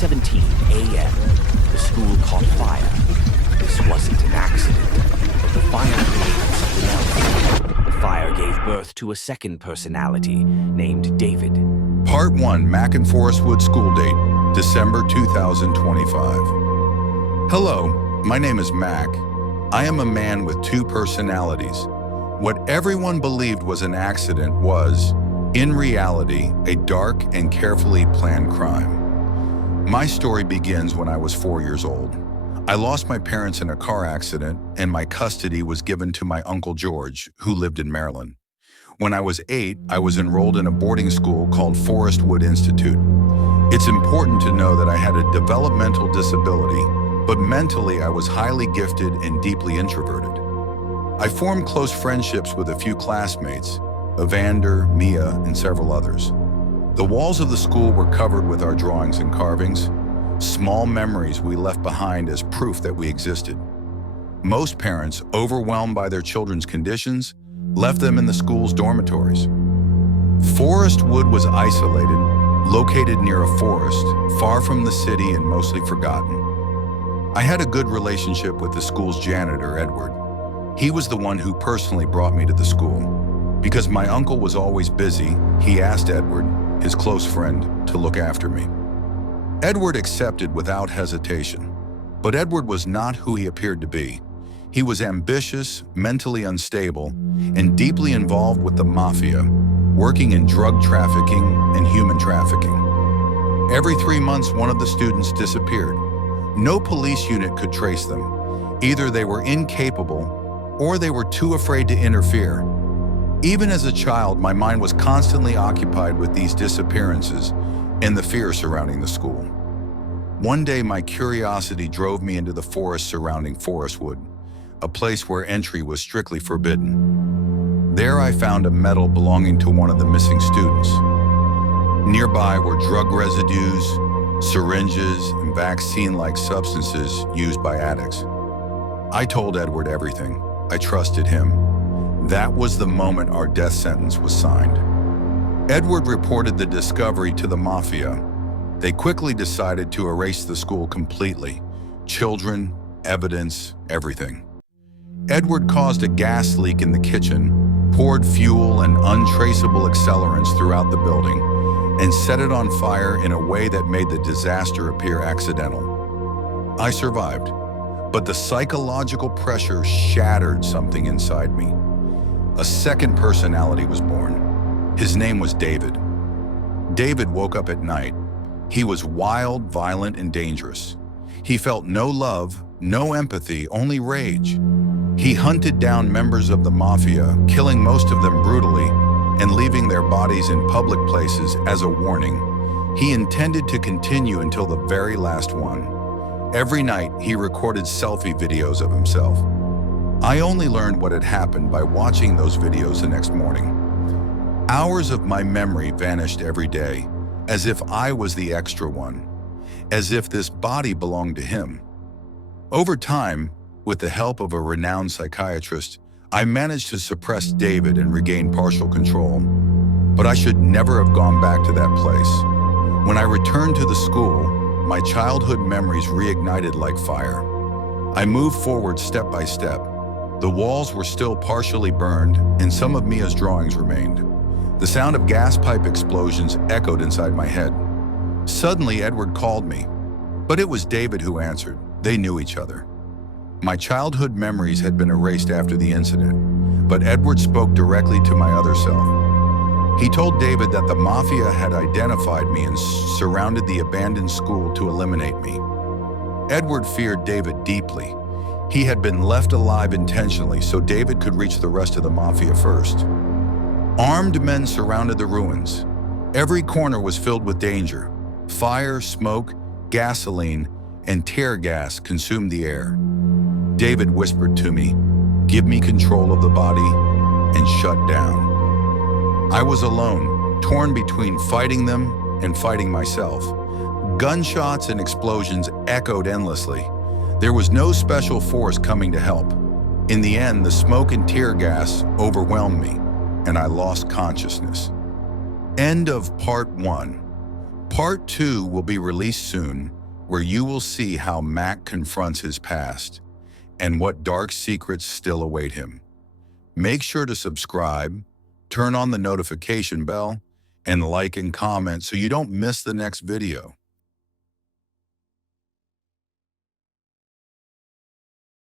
4:17 a.m., the school caught fire. This wasn't an accident, but the fire created something else. The fire gave birth to a second personality named David. Part 1, Mac and Forestwood School Date, December 2025. Hello, my name is Mac. I am a man with two personalities. What everyone believed was an accident was, in reality, a dark and carefully planned crime. My story begins when I was 4 years old. I lost my parents in a car accident, and my custody was given to my Uncle George, who lived in Maryland. When I was 8, I was enrolled in a boarding school called Forestwood Institute. It's important to know that I had a developmental disability, but mentally I was highly gifted and deeply introverted. I formed close friendships with a few classmates, Evander, Mia, and several others. The walls of the school were covered with our drawings and carvings, small memories we left behind as proof that we existed. Most parents, overwhelmed by their children's conditions, left them in the school's dormitories. Forestwood was isolated, located near a forest, far from the city and mostly forgotten. I had a good relationship with the school's janitor, Edward. He was the one who personally brought me to the school. Because my uncle was always busy, he asked Edward, his close friend, to look after me. Edward accepted without hesitation. But Edward was not who he appeared to be. He was ambitious, mentally unstable, and deeply involved with the mafia, working in drug trafficking and human trafficking. Every 3 months, one of the students disappeared. No police unit could trace them. Either they were incapable or they were too afraid to interfere. Even as a child, my mind was constantly occupied with these disappearances and the fear surrounding the school. One day, my curiosity drove me into the forest surrounding Forestwood, a place where entry was strictly forbidden. There I found a medal belonging to one of the missing students. Nearby were drug residues, syringes, and vaccine-like substances used by addicts. I told Edward everything. I trusted him. That was the moment our death sentence was signed. Edward reported the discovery to the mafia. They quickly decided to erase the school completely. Children, evidence, everything. Edward caused a gas leak in the kitchen, poured fuel and untraceable accelerants throughout the building, and set it on fire in a way that made the disaster appear accidental. I survived, but the psychological pressure shattered something inside me. A second personality was born. His name was David. David woke up at night. He was wild, violent, and dangerous. He felt no love, no empathy, only rage. He hunted down members of the mafia, killing most of them brutally, and leaving their bodies in public places as a warning. He intended to continue until the very last one. Every night, he recorded selfie videos of himself. I only learned what had happened by watching those videos the next morning. Hours of my memory vanished every day, as if I was the extra one, as if this body belonged to him. Over time, with the help of a renowned psychiatrist, I managed to suppress David and regain partial control, but I should never have gone back to that place. When I returned to the school, my childhood memories reignited like fire. I moved forward step by step. The walls were still partially burned, and some of Mia's drawings remained. The sound of gas pipe explosions echoed inside my head. Suddenly, Edward called me, but it was David who answered. They knew each other. My childhood memories had been erased after the incident, but Edward spoke directly to my other self. He told David that the mafia had identified me and surrounded the abandoned school to eliminate me. Edward feared David deeply. He had been left alive intentionally so David could reach the rest of the mafia first. Armed men surrounded the ruins. Every corner was filled with danger. Fire, smoke, gasoline, and tear gas consumed the air. David whispered to me, "Give me control of the body," and shut down. I was alone, torn between fighting them and fighting myself. Gunshots and explosions echoed endlessly. There was no special force coming to help. In the end, the smoke and tear gas overwhelmed me, and I lost consciousness. End of part 1. Part 2 will be released soon, where you will see how Mac confronts his past and what dark secrets still await him. Make sure to subscribe, turn on the notification bell, and like and comment so you don't miss the next video.